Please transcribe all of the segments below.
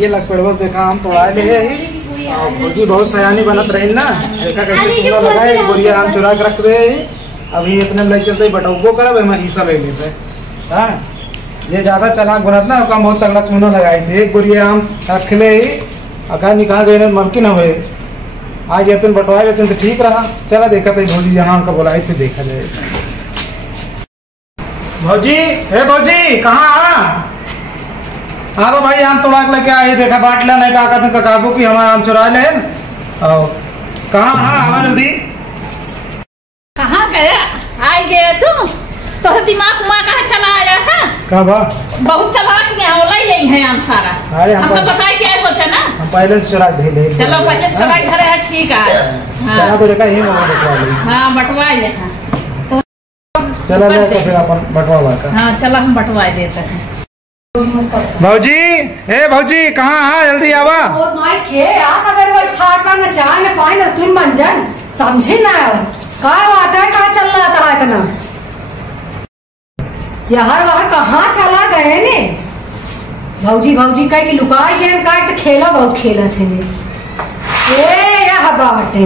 ये लग पड़ बस देखा हम तोड़ा ले ही और भौजी बहुत सयानी बनत रही ना, देखा कैसे चूना लगाए बोरिया हम चुरा के रख दे। अभी इतने ले चलते बटौको करब हम हिस्सा ले लेते। हाँ ये ज्यादा चलाक बनत ना, ओका बहुत तगड़ा चूना लगाई थे। एक बोरिया हम रख ले ही अगर निकाल गए ममकिन हुए आज ये बंटवा लेते तो ठीक रहा। चला देखा तो भौजी जहाँ हमका बुलाए थे देखा जाए। भौजी हे भौजी कहाँ हाँ तो भाई आम तोड़ा के लेके आए देखा बांट लेना नहीं काका तुम काबू की हमारा आम चुरा ले कहाँ हाँ हमारे जल्दी कहाँ गया आ गया तू तो दिमाग उमा कहाँ चला आया था कहाँ बा बहुत चलाक में हो रही है आम सारा। अरे हम तो बताए क्या होता ना हम पहले से चुरा दे ले चलो पहले से चुरा घर है ठीक है। हाँ को देखा यही मोबाइल बटवा ले हाँ बटवा ले तो चलो ले तो फिर अपन बटवा का हाँ चलो हम बटवा देते हैं। भौजी ए भौजी कहाँ हाँ जल्दी आवा और माय के आ सवेरे वही फाट पर न चाय न पानी न तुम मंजन समझे ना का बात है का चल रहा था इतना यार बाहर कहाँ चला गए ने भौजी भौजी कह की लुकाई गेम का तो खेला बहुत खेला थे ने ए यह बात है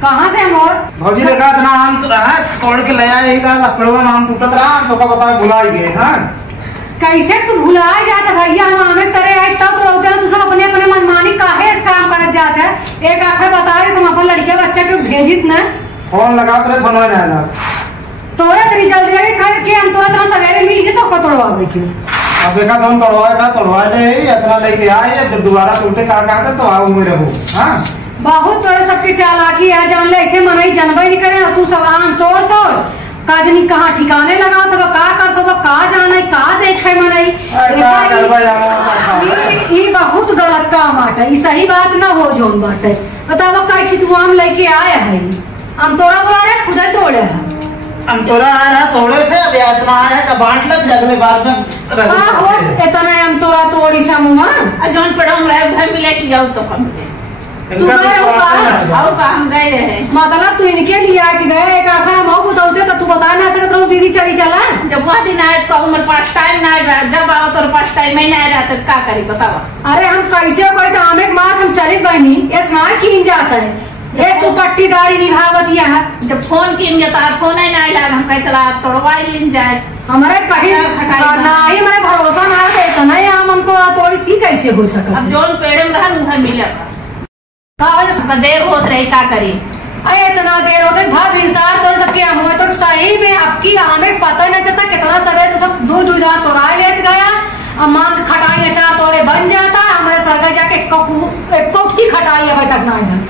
कहाँ से मोर भौजी देखा इतना आम तो रहा तोड़ के ले आए का लकड़वा आम टूटत रहा तो का बता भुला गए। हाँ कैसे तू भुला जाता भैया हम हमें करे आज तब रोते तू सब अपने अपने मनमानी काहे इस काम करत जाता है। एक आखिर बता रहे तुम अपन लड़के बच्चा के भेजित न फोन लगाते रहे बनवा जाना तोरा तेरी जल्दी रे खैर के हम तोरा तना सवेरे मिल गए तो को तोड़वा गई क्यों अब देखा तो तोड़वा ले इतना लेके आए जब दोबारा टूटे का कहते तो आओ मेरे हो। हाँ बहुत तोरे सबके चालाकी है जान ले ऐसे मनाई जनबई नहीं करे तू सब आम तोड़ तोड़ काजनी कहाँ ठिकाने लगाओ तो का करतो का जाना का देखे मनाई ये बहुत गलत काम बाटे ये सही बात ना हो जोन बाटे बताओ कहीं तू आम लेके आया है आम तोड़ा बोला रे खुद तोड़े है हम तोड़ा आया तोड़े से अब इतना आया का बांट ले अगले बार में इतना हम तोड़ा तोड़ी समूह जोन पड़ा घर में लेके जाओ तो हम मतलब तू इनके लिए आके गए एक आखिर हम बताते तो तू बता ना सकते तो दीदी चली चला जब वह दिन आए तो उम्र पास टाइम ना आए जब आओ तो पास टाइम में नहीं रहता क्या करी बताओ। अरे हम कैसे कोई तो हमें बात हम चली बहनी ये स्नान कीन जाता है ये तू पट्टीदारी निभावत है जब फोन कीन जाता फोन ही नहीं लगा हम कह चला तोड़वा लीन जाए हमारे कहीं ना ही हमारे भरोसा ना देता नहीं हमको थोड़ी सी कैसे हो सका अब जोन पेड़ में रहा मुँह मिलेगा देर होत रही का करी अरे इतना देर होते भाव हिसार तो सबके हुए तो सही में आपकी हमें पता नहीं चलता कितना सवेरे तो सब दूध दूध तोड़ा लेत गया अम्मान खटाई अचार तोड़े बन जाता हमारे सरगा जाके कोठी खटाई अभी तक ना इधर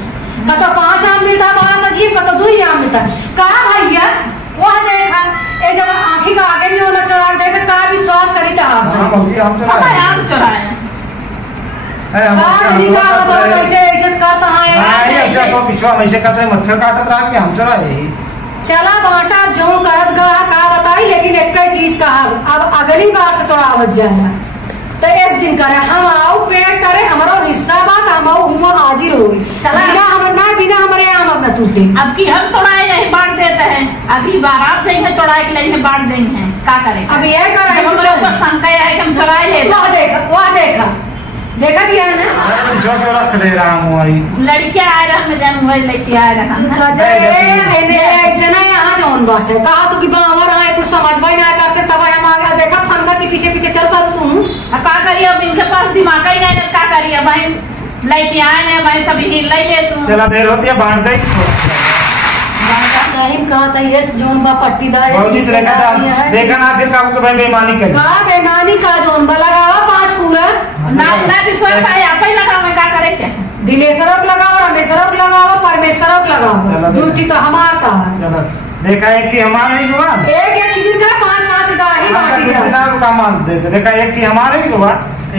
तो 5 आम मिलता हमारा सजीव का तो 2 ही आम मिलता कहा भैया वह देखा ये जब आँखी का आगे नहीं होना चढ़ा देखे का विश्वास करी आम चढ़ाए मच्छर काटत रहा कि हम चला यही चला बांटा जो करत गया का बताई लेकिन एक चीज का अब अगली बार से थोड़ा आवत जाए तो इस दिन करे हम आओ पेड़ करे हमारा हिस्सा बात हम आओ हाजिर हो चला बिना हमारे आम अपना टूटे अब की हम तोड़ाए यही बांट देते हैं अगली बार आप देंगे तोड़ाए के लिए बांट देंगे क्या करें अब ये करे हमारे ऊपर शंका है कि हम चुराए ले देखा दिया है ना जो क्यों रख दे रहा हूँ लड़कियां आ रहा मैं जान मोबाइल लेके आ रहा ऐसे ना यहाँ जौन बात है कहा तो कि बावर आए कुछ समझ में ना करते तब हम आ गया देखा फंदा के पीछे पीछे चल पा तुम का करिए अब इनके पास दिमाग ही नहीं क्या करिए भाई लेके आए ना भाई सभी ले ले तू चला देर होती है बांट दे सही कहा था ये जोन बा पट्टीदार देखा ना फिर काबू के भाई बेईमानी कर का बेईमानी का जोन बा लगावा 5 पूरा ना विश्वास है आप ही लगाओ मैं क्या करे क्या दिलेश्वरक लगाओ रमेश्वरक लगाओ परमेश्वरक लगाओ ड्यूटी तो हमार का है चलो देखा एक की हमारे ही हुआ एक किसी का 5-5 गाड़ी बांटी जा कितना का मान देते देखा एक की हमारे ही हुआ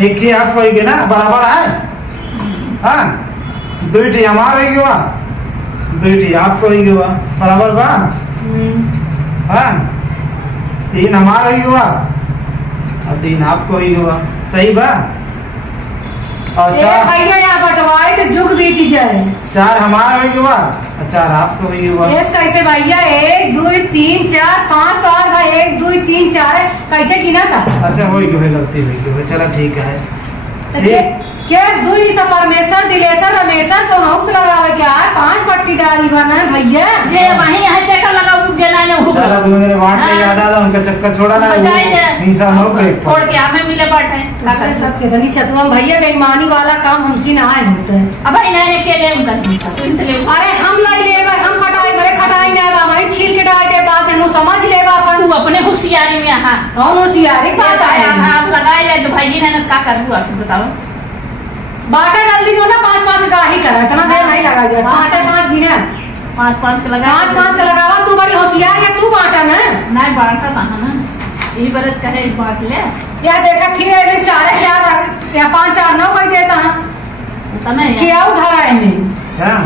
एक की आपको ही ना बराबर है। हां दुईटी हमारे ही हुआ दुईटी आपको ही हुआ बराबर बा। हां 3 हमारे ही हुआ और 3 आपको ही हुआ सही बा। अच्छा भैया यहाँ बंटवाए तो जुग बीत जाए। 4 हमारा हुई हुआ, 4 आपको हुई हुआ। यस कैसे भैया 1 2 3 4 5 तो और भाई 1 2 3 4 कैसे गिना था? अच्छा हुई गलती हुई, चलो ठीक है। केस दुई सब परमेश्वर दिलेश्वर रमेश्वर तो हुक लगावे क्या है 5 पट्टीदारी बना भैया जे वही है देखा लगा जना ने हुक चला तुम मेरे वाट में याद आ उनका चक्कर छोड़ा ना मीसा नो पे छोड़ के हमें मिले बाटे काका सब के धनी चतुरम भैया बेईमानी वाला काम हमसे ना आए होते हैं। अब इन्हें के ले उनका अरे हम लाई लेवे हम खटाई बड़े खटाई ना हमारे छील के डाल दे बात है समझ लेवा अपन तू अपने होशियारी में हां कौन होशियारी पास आया आप लगाए ले तो भाई ने का करूं आप बताओ। बाटा जल्दी जो ना 5 का ही करा इतना देर नहीं लगा जाए 5 गिने 5 का लगा 5 का लगावा तू बड़ी होशियार है तू बाटा ना नहीं बांटा था ना ये बरत कहे बांट ले या देखा फिर ये 4 या 5 4 9 कोई देता है समय क्या उधारा है में हां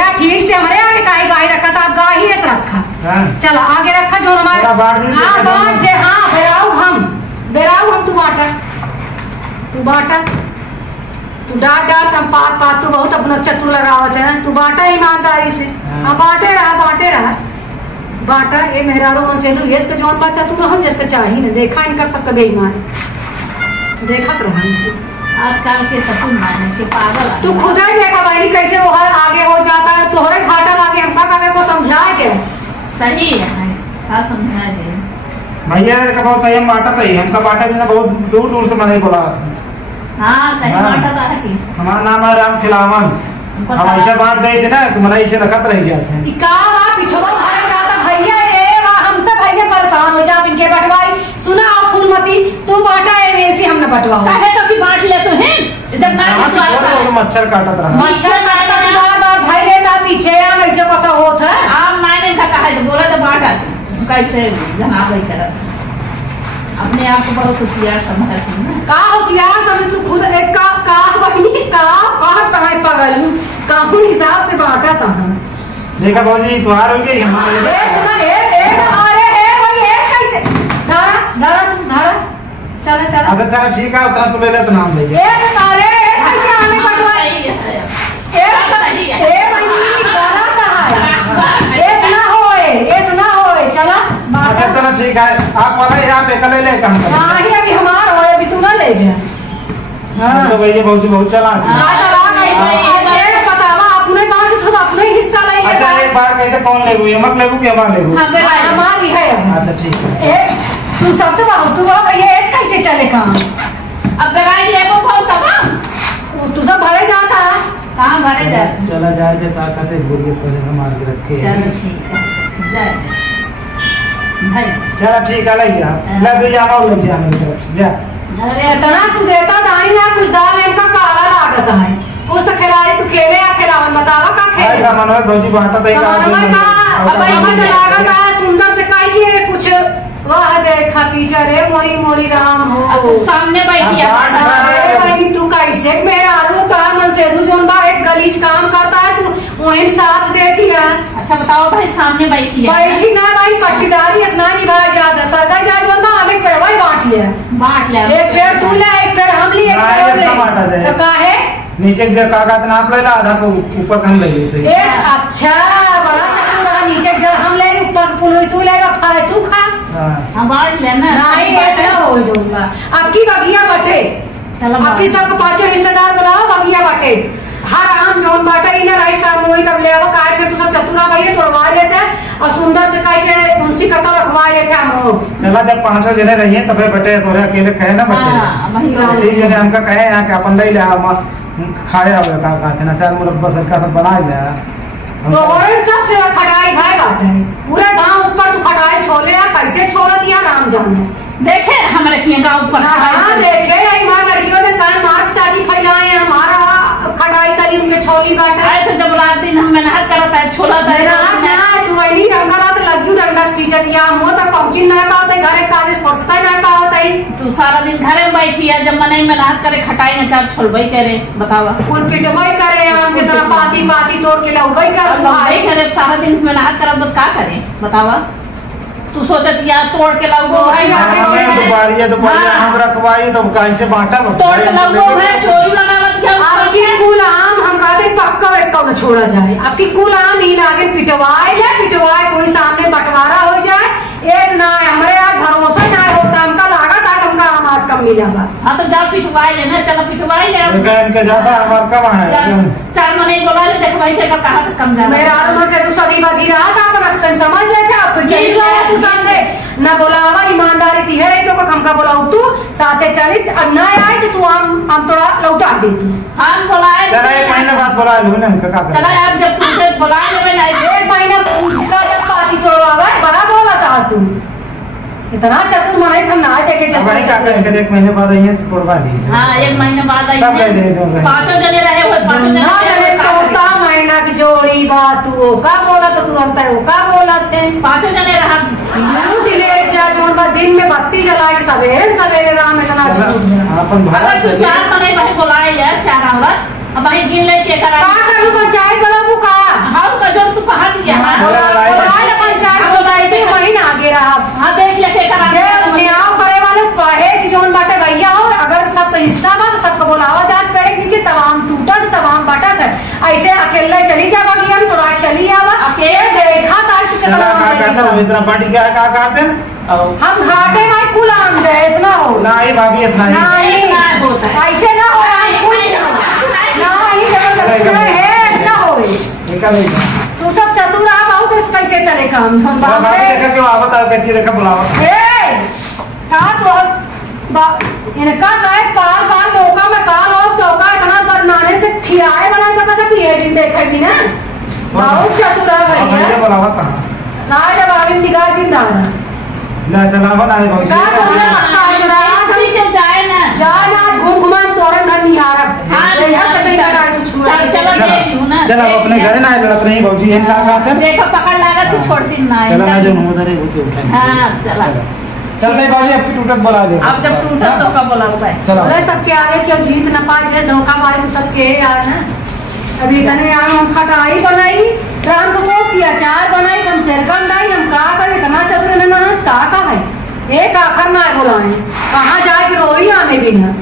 या ठीक से हमरे आगे काई गाय रखा था आप गाय ही ऐसे रखा हां चल आगे रखा जो हमारा हां बांट जे हां बेराऊ हम तू बाटा तू डांट हम पात तू बहुत अपना चतुर लगावत है तू बांटा ईमानदारी से हाँ बांटे रहा बांटा ये मेहरारो मन से तो यस के जौन बा चतुर हम जिसका चाहिए ना देखा इनका सब कभी ईमान देखत रहा इसे आजकल के चतुर माने के पागल तू खुद ही देखा भाई कैसे वो हर आगे हो जाता है तोहरे घाटा लागे हमका कागे को समझा के सही है का समझा दे भैया का बहुत सही हम बांटा था हमका बांटा भी ना बहुत दूर से मैंने बोला। हाँ सही बांटा था कि हमारा नाम है राम खिलावन हम ऐसे बांट दे थे ना तो मला इसे रखत रह जाते हैं का वा पिछोड़ा भाई जाता भैया ए वा हम तो भैया परेशान हो जा इनके बटवाई सुना आप फूलमती तू बांटा है ऐसी हमने बटवाओ काहे तो कि बांट ले तू हैं जब ना विश्वास तो मच्छर काटत रहा मच्छर काटा बार भाई लेता पीछे हम ऐसे को तो होत है आप मैंने का कहा तो बोला तो बांटा कैसे जना भाई कर अपने आप को बहुत होशियार समझती है ना का होशियार समझ तू खुद एक का बहनी का कहां पागल काहूं हिसाब से बांटा था हम देखा भौजी त्योहार हो गई हमारे ए सुना ए अरे ए भाई ए कैसे धारा चल अच्छा चल ठीक है उतना तू ले ले तो नाम ले ए अरे ए कैसे हमें बटवाई ए भाई गलत है ऐसा ना होए चला अच्छा चलो ठीक है आप वाला यहाँ पे कल ले कहां नहीं अभी हमारा होए अभी तू ना ले गया हां तो भैया बहुत चला बतावा अपने बात तो अपने हिस्सा ले अच्छा एक बार कहते कौन लेगू एमक लेगू के हमार लेगू हमारी है अच्छा ठीक है तू सब तो बहुत तू ये कैसे चले काम अब बेराई लेको बहुत तब तू सब भरे जाता कहां भरे जाता चला जाए के ताकत है बोलिए पहले हम मार के रखे चलो ठीक है जाए भाई चलो ठीक है ले जा ले दो या और ले जा मेरी तरफ से जा अरे इतना तू देता दाई ना कुछ दाल इनका काला लागत है कुछ तो खिलाई तू खेले या खिलावन बतावा का खेले ऐसा मनोहर भौजी बांटा तो सामान का अब हमें लागत है सुंदर से काई के कुछ वाह देखा पीछे रे मोरी राम हो सामने बैठी अरे भाई तू कैसे मेरा आरू तो मन से तू जोन बा इस गलीच काम करता है तू वहीं साथ दे दिया। अच्छा बताओ भाई सामने बैठी है बैठी ना भाई पट्टीदारी स्नान निभाया जाता सरकार जा जोन बा हमें पेड़वाई बांट लिया एक पेड़ तू ले एक पेड़ हम लिए तो काहे नीचे जो कागज नाप ले आधा को ऊपर हम ले लेते ए अच्छा बड़ा चक्कर नीचे जल हम ले ऊपर पुलोई तू लेगा फारे तू खा हां बांट लेना नहीं ऐसा हो जोगा आपकी बगिया बटे चलो आपकी सबको पांचों हिस्सेदार बनाओ बगिया बटे हर आम जोन बाटा ही ना राई सामूहिक अब लेवा कार के तू सब चतुरा भैया तोड़वा लेते और सुंदर से काई के तुलसी कथा रखवा लेते हम चला जब 500 जने रहिए तबे बटे तोरे अकेले कहे ना बटे ठीक जने हमका कहे यहां के अपन ले ले हम खाए आवे का कहते ना चार मुरब्बा सरकार सब बना ले तो और सब से खटाई भाई बात है पूरे गांव ऊपर तू खटाई छोले या कैसे छोड़ दिया राम जाने देखे हम रखिए गांव ऊपर हां देखे आई मां लड़कियों ने कान मार चाची फैलाए हमारा खटाई करी उनके छोली बाटा आए तो जब रात दिन हम मेहनत करता है छोला ना तू वही रंगा रात लगी डंडा स्पीचत या मो तक पहुंची ना पाते घरे काजे पहुंचता ना पाते तू सारा दिन घरे में बैठी है जब मने मेहनत करे खटाई ना चार छोलबई करे बतावा कुल पिटबई करे हम जितना पाती तोड़ के लउबई कर भाई करे सारा दिन मेहनत करब तो का करे बतावा तू सोचत यार तोड़ के लाओ दोबारा हम रखवाई तो कैसे बांटा तोड़ के लाओ है चोरी लगावत दिया आपकी कुल आम हम कहते पक्का एक न छोड़ा जाए। आपकी कुल आम ही लागे पिटवाए कोई सामने बंटवारा हो जाए ऐस ना हमारे यहाँ भरोसा ना होता हमका लागत है हमका आम आज कम मिलेगा। हाँ तो जाओ पिटवाई लेना, चलो पिटवाई ले। इनका ज्यादा हमार कम है 4 महीने बोला ले देखवाई के कहा तक कम जा मेरा आलम से तो सदी बधी रहा था अपन अक्सर समझ लेते आप फिर चली लाया तू सामने ना बोलावा ईमानदारी थी है तो हमका बोलाऊ तू साथे चली अब ना आए तो तू हम थोड़ा लौटा दे तू हम बोलाए चला 1 महीने बाद बोला लू ना उनका का चला यार जब टूटे बोलाए लेवे ना 1 महीना उसका जब पाती तोड़वावे बड़ा बोला था तू इतना चतुर मनाई हम ना देखे अब वही का करेंगे 1 महीने बाद आइए तो तोड़वा दी। हां 1 महीने बाद आई सब ले ले जो रहे 5 जने रहे हो 5 जने ना जने तोता महीना की जोड़ी बात तू का बोला तो तुरंत है वो का बोला थे 5 जने रहा लूट ले जा जोन बा दिन में बत्ती जला के सवेरे राम इतना झूठ अपन भाड़ा अगर तू 4 महीने भाई बोलाए ले 4 औरत अब भाई गिन ले के करा का करू पंचायत वाला को का हम का जो तू कहा दिया हां बोलाए पंचायत बोलाए थे महीना आगे रहा हां देख ले के करा जे न्याय करे वाले कहे कि जोन बाटे भैया हो अगर सब हिस्सा बा सबको बुलावा जात पेड़ के नीचे तमाम टूटत तमाम बटत ऐसे अकेले चली जा बगिया में थोड़ा चली आवा अकेले देखा था कि चला का कहते कितना हम इतना पार्टी क्या का कहते हैं हम घाटे में कुलाम दे ऐसा हो ना ही भाभी ऐसा ही ऐसे ना हो ऐसा हो निकल गई तू सब चतुर आ बहुत इस कैसे चले काम जोन भाभी देखा क्यों आवत है कैसी देखा बुलावा ए का तो इनका शायद पाल मौका में काल और चौका इतना बनाने से खियाए बनाए तो कैसे पिए दिन देखे भी ना बहुत चतुर है भैया बुलावा था ना जब आविन निगाह जिंदा है ना चला बना है बहुत का करना पक्का चुरासी के जाए ना जा ना घूम तोरे घर निहारा हां यहां पता करा तू छुड़ा चलो देख लूं ना चलो अपने घर ना लड़त नहीं भौजी है का कहते हैं देखो पकड़ लागा तू छोड़ती ना चलो ना जो उधर है वो उठा हां चला चल नहीं भाभी अब टूटत बोला ले अब जब टूटा तो का बोलाओ भाई चलो अरे सबके आगे क्यों जीत न पाए धोखा मारे तो सबके यार ना अभी इतने यहाँ हम खटाई बनाई राम को की अचार बनाई हम सिरकन लाई हम का करे इतना चतुर ना का है एक आखर ना बुलाए कहाँ जाए कि रोई हमें भी ना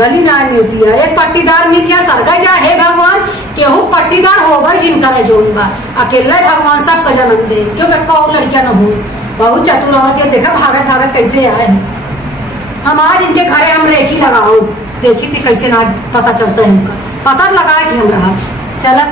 गली ना मिलती है इस पट्टीदार में क्या सरगा जा हे भगवान केहू पट्टीदार हो गए जिनका जोन बा अकेले भगवान सबका जन्म दे क्योंकि कौ लड़कियां न हो बहुत चतुर औरत देखा भागत कैसे आए हम आज इनके घरे हम रेखी लगाओ देखी थी कैसे ना पता चलता है उनका पता लगा कि हम रहा चला